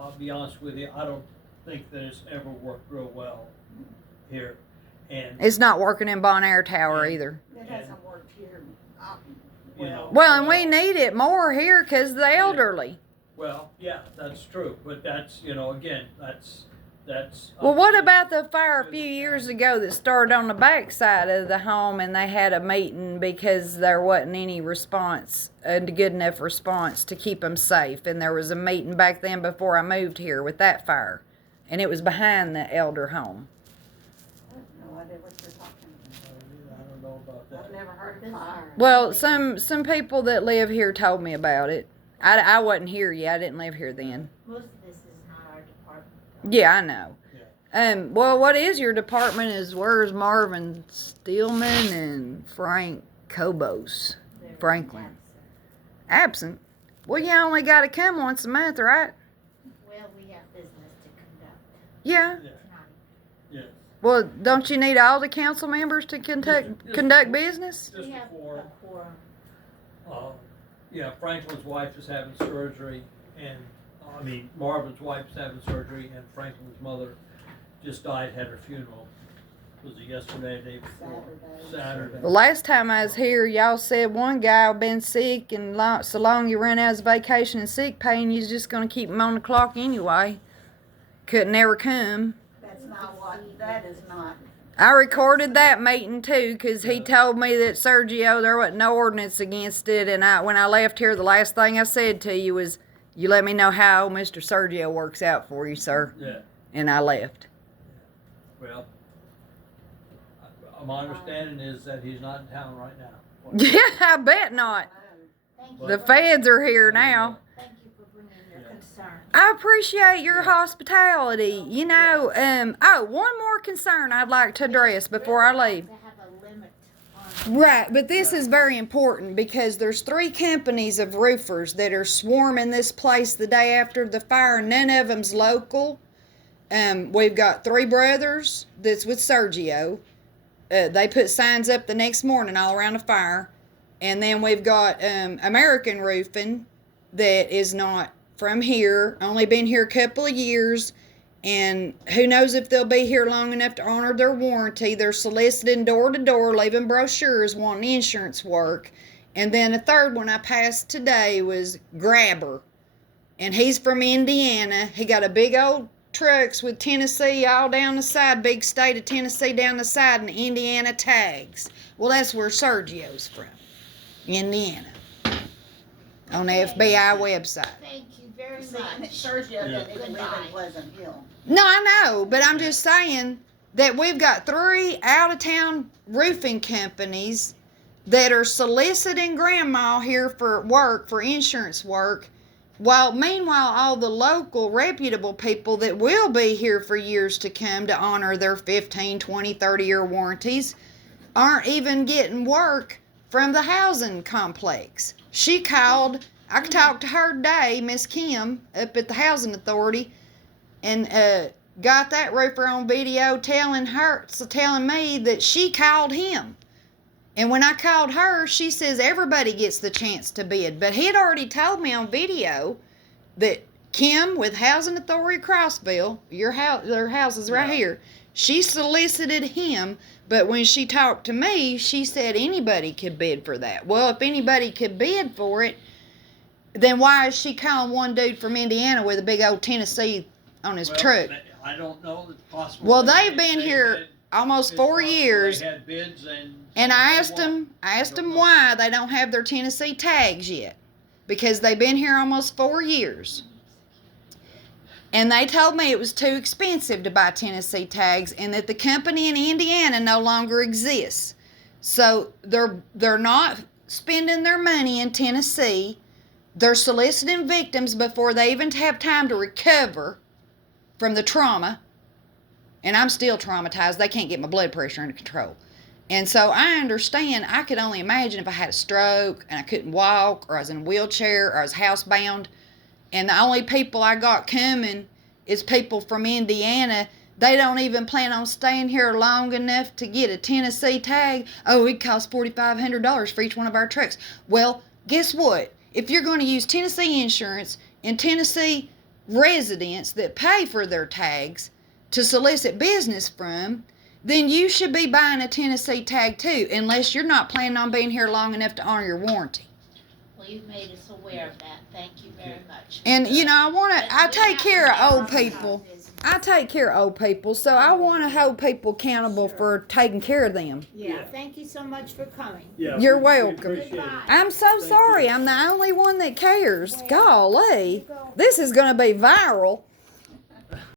I'll be honest with you, I don't think that it's ever worked real well here. And It's not working in Bon Air Tower either. It hasn't worked here. You know, Well, and we need it more here because of the elderly. well, yeah, that's true, but that's, you know, again, that's. Well, what about the fire a few years ago that started on the back side of the home and they had a meeting because there wasn't any response, a good enough response to keep them safe. And there was a meeting back then before I moved here with that fire. And it was behind the elder home. I have no idea what you're talking about. I don't know about that. I've never heard of fire. Well, some people that live here told me about it. I wasn't here yet. I didn't live here then. Most of this is not our department. Yeah, I know. Yeah. Well, what is your department is where's Marvin Stillman and Frank Cobos? They're Franklin. Absent? Well, you only got to come once a month, right? Well, we have business to conduct Yeah. Yeah, tonight. yeah. Well, don't you need all the council members to conduct business? Just We have before, a quorum. yeah, Franklin's wife is having surgery, and, Marvin's wife's having surgery, and Franklin's mother just died, had her funeral. Was it yesterday, the day before? Saturday. The last time I was here, y'all said one guy had been sick, and so long you ran out of vacation and sick pay, and you was just going to keep him on the clock anyway. Couldn't never come. That's not what, that is not. I recorded that meeting too, because he told me that Sergio, there wasn't no ordinance against it, and when I left here, the last thing I said to you was, you let me know how Mr. Sergio works out for you, sir. Yeah, And I left. well, my understanding is that he's not in town right now. Yeah, I bet not. Thank you. The feds are here now. Thank you for bringing your concern. I appreciate your hospitality. You know, one more concern I'd like to address before I leave. To have a limit on. Right, but this is very important because there's 3 companies of roofers that are swarming this place the day after the fire. None of them's local. We've got 3 brothers that's with Sergio. They put signs up the next morning all around the fire. And then we've got American Roofing that is not from here, only been here a couple of years, and who knows if they'll be here long enough to honor their warranty. They're soliciting door to door, leaving brochures, wanting insurance work. And then a third one I passed today was Grabber, and he's from Indiana. He got a big old trucks with Tennessee all down the side, big state of Tennessee down the side, and Indiana tags. Well, that's where Sergio's from, Indiana, on the FBI website. Thank you very It's not, much. Sergio doesn't even live Goodbye. in Pleasant Hill. No, I know, but I'm just saying that we've got 3 out-of-town roofing companies that are soliciting grandma here for work, for insurance work, while meanwhile all the local reputable people that will be here for years to come to honor their 15, 20, 30-year warranties aren't even getting work from the housing complex. She called, I talked to her today, Miss Kim, up at the Housing Authority, and got that roofer on video telling me that she called him. And when I called her, she says everybody gets the chance to bid. But he had already told me on video that Kim with Housing Authority Crossville, their house is right here, she solicited him. But when she talked to me, she said anybody could bid for that. Well, if anybody could bid for it, then why is she calling one dude from Indiana with a big old Tennessee on his truck? I don't know. It's possible. Well, that they've been they here did. almost It's 4 possible years. They had bids And I asked them why they don't have their Tennessee tags yet. Because they've been here almost 4 years. And they told me it was too expensive to buy Tennessee tags and that the company in Indiana no longer exists. So they're not spending their money in Tennessee. They're soliciting victims before they even have time to recover from the trauma. And I'm still traumatized. They can't get my blood pressure under control. And so I understand. I could only imagine if I had a stroke and I couldn't walk, or I was in a wheelchair, or I was housebound. And the only people I got coming is people from Indiana. They don't even plan on staying here long enough to get a Tennessee tag. Oh, it costs $4,500 for each one of our trucks. Well, guess what? If you're going to use Tennessee insurance and Tennessee residents that pay for their tags to solicit business from, then you should be buying a Tennessee tag too, unless you're not planning on being here long enough to honor your warranty. Well, you've made us aware of that. Thank you very much. And you know, I But we take have care to of get old on people. top of this. I take care of old people, so I want to hold people accountable for taking care of them. Yeah, thank you so much for coming. Yeah, You're we welcome. appreciate it. Goodbye. I'm so sorry. I'm the only one that cares. Well, Golly, you go. this is going to be viral.